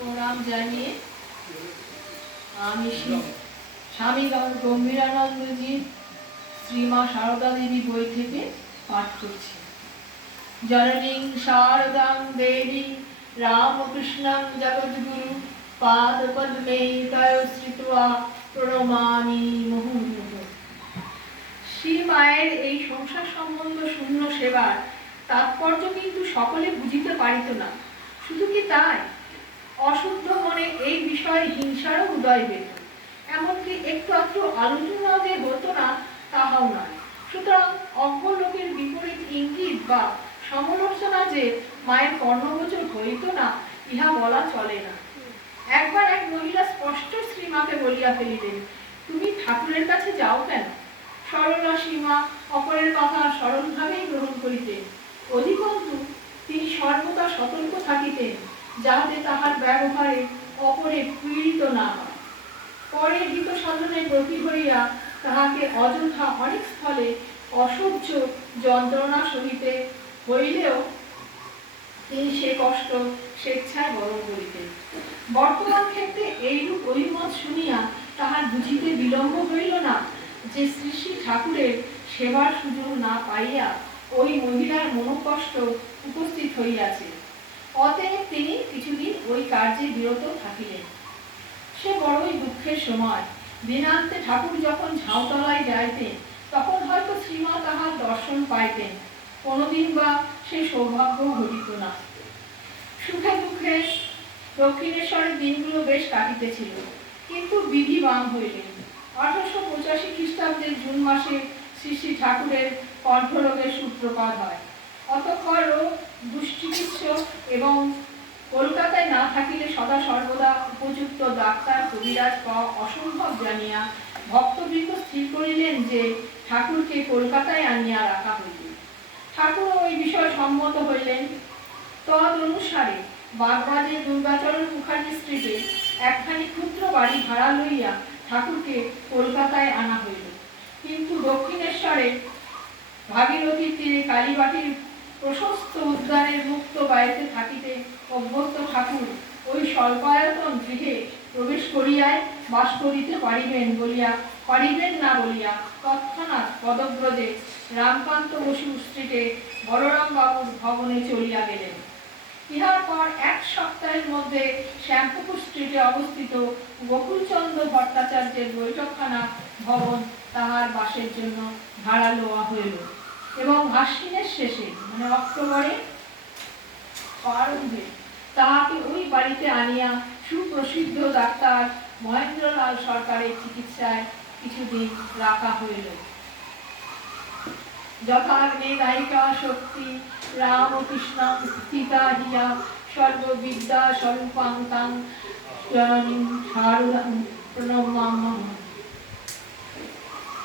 প্রণাম জানিয়ে আমি স্বামী গম- গম্ভীরানন্দজি শ্রীমা সারদা দেবী বই থেকে পাঠ করছি। জননীং শারদাং দেবী রামকৃষ্ণং জগদ্গুরু পাদপদ্মে তয় শ্রিত্বা প্রণমামি মুহুর্মুহ। শ্রী মায়ের এই সংসার সম্বন্ধ শূন্য সেবার তাৎপর্য কিন্তু সকলে বুঝিতে পারিত না। শুধু কি তাই? অশুদ্ধ মনে এই বিষয়ে হিংসারও উদয় পেত এমনকি একটু একটু আলোচনা যে হতো না, তাহাও নয়। সুতরাং অজ্ঞ লোকের বিপরীত ইঙ্গিত বা সমালোচনা যে মায়ের কর্ণগোচর হইত না, ইহা বলা চলে না। একবার এক মহিলা স্পষ্ট শ্রীমাকে বলিয়া ফেলিলেন, তুমি ঠাকুরের কাছে যাও কেন? সরলা সীমা, অপরের কথা সরলভাবেই গ্রহণ করিতেন। অধিকন্তু তিনি সর্বদা সতর্ক থাকিতেন। যাহাতে তাহার ব্যবহারে অপরে পীড়িত না হয়। পরে হিত সাধনে ব্রতী হইয়া তাহাকে অযথা অনেক স্থলে অসহ্য যন্ত্রণা সহিতে হইলেও তিনি সে কষ্ট স্বেচ্ছায় বরণ করিতেন। বর্তমান ক্ষেত্রে এইরূপ অভিমত শুনিয়া তাহার বুঝিতে বিলম্ব হইল না যে শ্রী শ্রী ঠাকুরের সেবার সুযোগ না পাইয়া ওই মহিলার মনোকষ্ট উপস্থিত হইয়াছে অতএব তিনি কিছুদিন ওই কার্যে বিরত থাকিলেন। সে বড়ই দুঃখের সময়। দিনান্তে ঠাকুর যখন ঝাউতলায় যাইতেন, তখন হয়তো শ্রীমা তাহার দর্শন পাইতেন। কোনোদিন বা সে সৌভাগ্য ঘটিত না। সুখে দুঃখে দক্ষিণেশ্বরের দিনগুলো বেশ কাটিতেছিল, কিন্তু বিধি বাম হইলেন। আঠারোশো পঁচাশি খ্রিস্টাব্দের জুন মাসে শ্রী শ্রী ঠাকুরের কণ্ঠরোগের সূত্রপাত হয়। অতঃপর ও দুশ্চিকিৎসক এবং কলকাতায় না থাকিলে সদা সর্বদা উপযুক্ত ডাক্তার, কবিরাজ পাওয়া অসম্ভব জানিয়া ভক্তবৃন্দ স্থির করিলেন যে ঠাকুরকে কলকাতায় আনিয়া রাখা হইবে। ঠাকুর ওই বিষয়ে সম্মত হইলেন। তদ অনুসারে বাগবাজে দুর্গাচরণ মুখার্জি স্ট্রিটে একখানি ক্ষুদ্র বাড়ি ভাড়া লইয়া ঠাকুরকে কলকাতায় আনা হইল। কিন্তু দক্ষিণেশ্বরে ভাগীরথীর তীরে কালীবাটির প্রশস্ত উদ্যানের মুক্ত বাড়িতে থাকিতে অভ্যস্ত ঠাকুর ওই স্বল্পায়তন গৃহে প্রবেশ করিয়ায় বাস করিতে পারিবেন বলিয়া, পারিবেন না বলিয়া তৎক্ষণাৎ পদব্রজে রামকান্ত বসু স্ট্রিটে বলরাম বাবুর ভবনে চলিয়া গেলেন। ইহার পর এক সপ্তাহের মধ্যে শ্যামপুকুর স্ট্রিটে অবস্থিত গোকুলচন্দ্র ভট্টাচার্যের বৈঠকখানা ভবন তাহার বাসের জন্য ভাড়া লওয়া হইল। এবং আশ্বিনের শেষে মানে অক্টোবরে প্রারম্ভে তাহাকে ওই বাড়িতে আনিয়া সুপ্রসিদ্ধ ডাক্তার মহেন্দ্রলাল সরকারের চিকিৎসায় কিছুদিন রাখা হইল। যথাগ্নে নায়িকা শক্তি রামকৃষ্ণ স্থিতা হিয়া সর্ববিদ্যা স্বরূপাং তাং